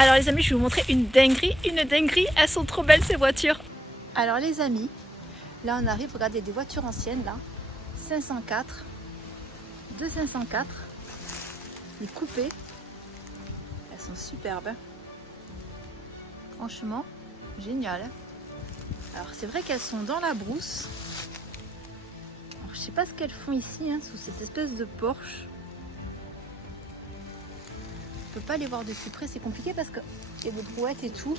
Alors les amis, je vais vous montrer une dinguerie, elles sont trop belles ces voitures. Alors les amis, là on arrive, regardez des voitures anciennes là, 504, 504, des coupées, elles sont superbes, franchement génial. Alors c'est vrai qu'elles sont dans la brousse, alors je sais pas ce qu'elles font ici, sous cette espèce de Porsche. On peut pas les voir de plus près, c'est compliqué parce qu'il y a des brouettes et tout.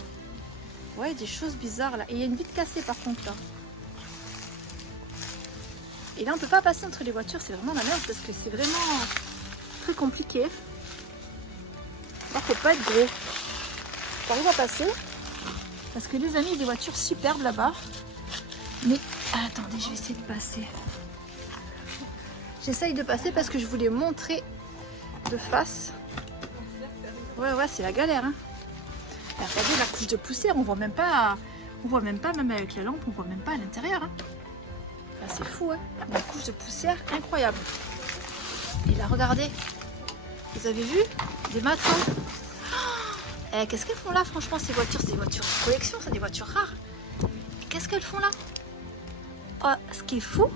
Ouais, des choses bizarres là. Et il y a une vitre cassée par contre là. Et là on peut pas passer entre les voitures, c'est vraiment la merde parce que c'est vraiment très compliqué. Alors faut pas être gros. J'arrive à passer parce que les amis, il y a des voitures superbes là-bas. Mais attendez, je vais essayer de passer. J'essaye de passer parce que je voulais montrer de face. Ouais, c'est la galère. Alors, regardez la couche de poussière, on voit même pas, même avec la lampe, on voit même pas à l'intérieur. Là, c'est fou, la couche de poussière incroyable. Et là, regardez, vous avez vu des matras. Qu'est-ce qu'elles font là, franchement, ces voitures? C'est des voitures de collection, c'est des voitures rares. Qu'est-ce qu'elles font là? Ce qui est fou,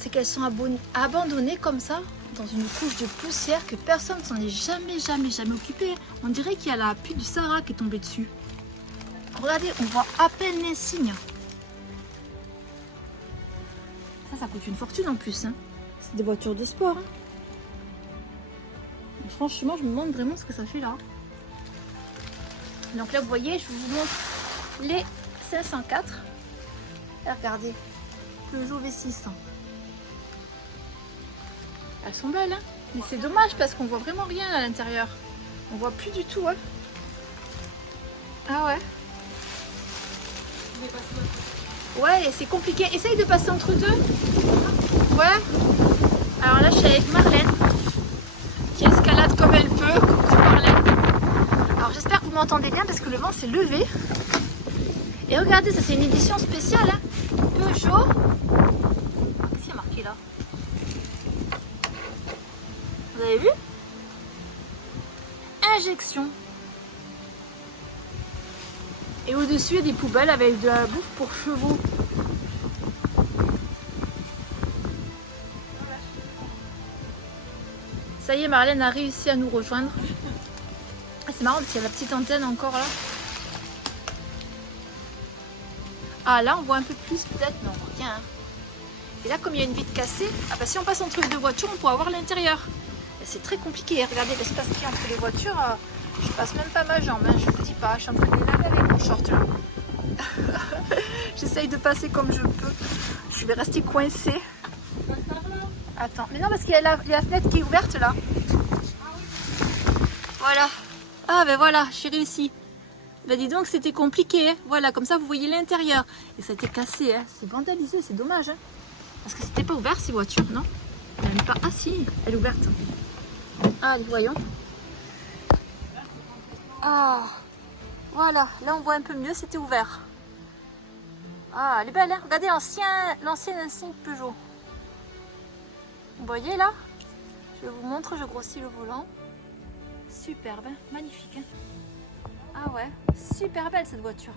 c'est qu'elles sont abandonnées comme ça, dans une couche de poussière que personne ne s'en est jamais occupé. On dirait qu'il y a la pluie du Sahara qui est tombée dessus. Regardez, on voit à peine les signes. Ça coûte une fortune en plus. C'est des voitures de sport. Et franchement, je me demande vraiment ce que ça fait là. Donc là, vous voyez, je vous montre les 504. Et regardez, Peugeot V600. Elles sont belles, mais c'est dommage parce qu'on voit vraiment rien à l'intérieur. On voit plus du tout, Ah ouais. Ouais, c'est compliqué. Essaye de passer entre deux. Ouais. Alors là, je suis avec Marlène, qui escalade comme elle peut. Coucou Marlène. Alors j'espère que vous m'entendez bien parce que le vent s'est levé. Et regardez, ça c'est une édition spéciale. Peugeot. Qu'est-ce qu'il y a marqué là? Vous avez vu? Injection. Et au-dessus, il y a des poubelles avec de la bouffe pour chevaux. Ça y est, Marlène a réussi à nous rejoindre. C'est marrant parce qu'il y a la petite antenne encore là. Ah là, on voit un peu plus peut-être. Non, on voit rien. Et là, comme il y a une vitre cassée, si on passe entre les deux voitures, on pourra voir l'intérieur. C'est très compliqué, regardez l'espace qu'il y a entre les voitures, je passe même pas ma jambe, je vous dis pas, je suis en train de les laver avec mon short là. J'essaye de passer comme je peux, je vais rester coincée. Attends, mais non parce qu'il y a la fenêtre qui est ouverte là. Voilà, ben voilà, j'ai réussi. Ben dis donc c'était compliqué, voilà, comme ça vous voyez l'intérieur. Et ça a été cassé, c'est vandalisé, c'est dommage. Parce que c'était pas ouvert ces voitures, non? Elle n'est pas... Ah si, elle est ouverte. Allez, voyons. Voilà, là on voit un peu mieux, c'était ouvert. Elle est belle, regardez l'ancienne insigne Peugeot. Vous voyez là? Je vous montre, je grossis le volant. Superbe, magnifique. Ah ouais, super belle cette voiture.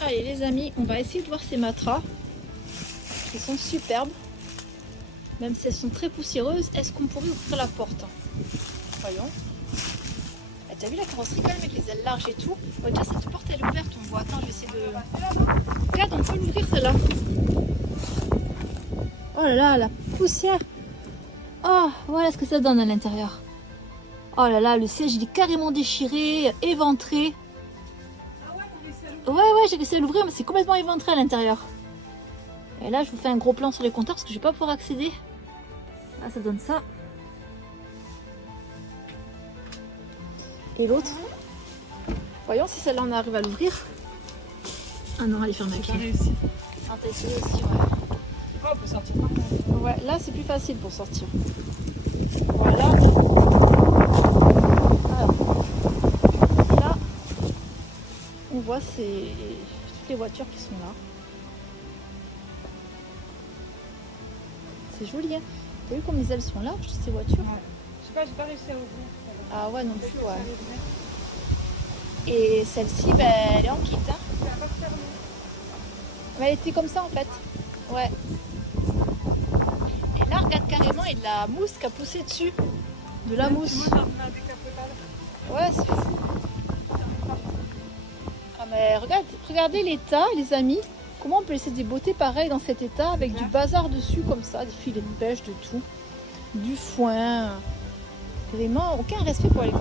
Allez les amis, on va essayer de voir ces matras. Qui sont superbes. Même si elles sont très poussiéreuses, est-ce qu'on pourrait ouvrir la porte? Voyons. T'as vu la carrosserie quand même avec les ailes larges et tout? Déjà cette porte elle est ouverte, on voit. Attends, je vais essayer de... Regarde, on peut l'ouvrir celle-là. Oh là là, la poussière. Oh, voilà ce que ça donne à l'intérieur. Oh là là, le siège il est carrément déchiré, éventré. Ouais, j'ai réussi à l'ouvrir, mais c'est complètement éventré à l'intérieur. Et là, je vous fais un gros plan sur les compteurs parce que je vais pas pouvoir accéder. Là, ça donne ça. Et l'autre. Voyons si celle-là, on arrive à l'ouvrir. Ah non, elle est fermée. J'ai pas réussi. Ah, t'as essayé aussi, ouais. C'est quoi, on peut sortir par là? Ouais, là, c'est plus facile pour sortir. Voilà. Alors, là, on voit toutes les voitures qui sont là. C'est joli, T'as vu comme les ailes sont larges, ces voitures? Ouais. Je sais pas, j'ai pas réussi à ouvrir. Ah ouais, non plus, ouais. Et celle-ci, ben, elle est en kit. Hein. Mais elle était comme ça en fait. Ouais. Et là, regarde carrément, il y a de la mousse qui a poussé dessus. De la mousse. Ouais, c'est fou. Ah mais regardez l'état, les amis. Comment on peut laisser des beautés pareilles dans cet état avec du bazar dessus comme ça, des filets de pêche, de tout. Du foin. Vraiment, aucun respect pour les gens.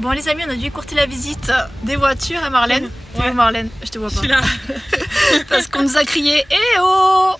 Bon les amis, on a dû écourter la visite des voitures à Marlène. Tu es où Marlène? Je te vois pas. Je suis là. Parce qu'on nous a crié « Eh oh !»